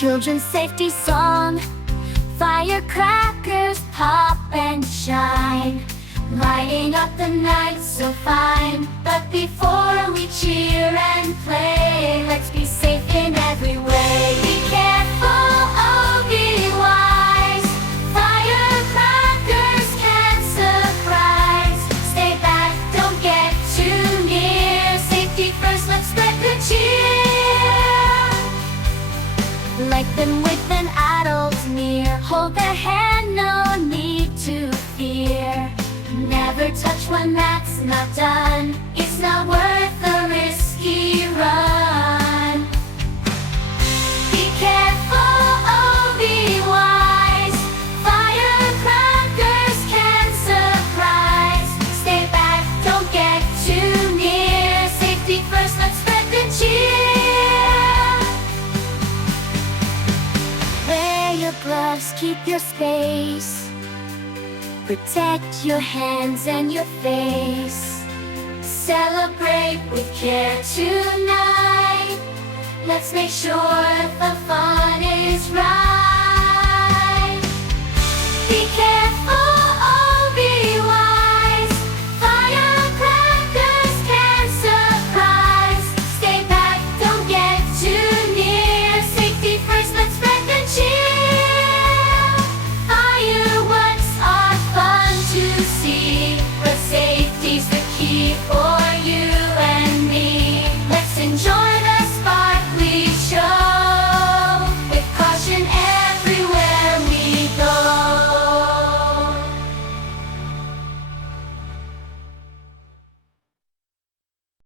children's safety song. Firecrackers pop and shine, lighting up the night so fine. But before we cheer and play, let's be safe in every way. Be careful, oh be wise. Firecrackers can surprise. Stay back, don't get too near. Safety first, let's spread the cheer. Light them with an adult near. Hold their hand, no need to fear. Never touch one that's not done. It's not worth the risky run. Be careful, oh be wise. Firecrackers can surprise. Stay back, don't get too near. Safety first, let's spread the cheer. Wear your gloves, keep your space. Protect your hands and your face. Celebrate with care tonight. Let's make sure the fun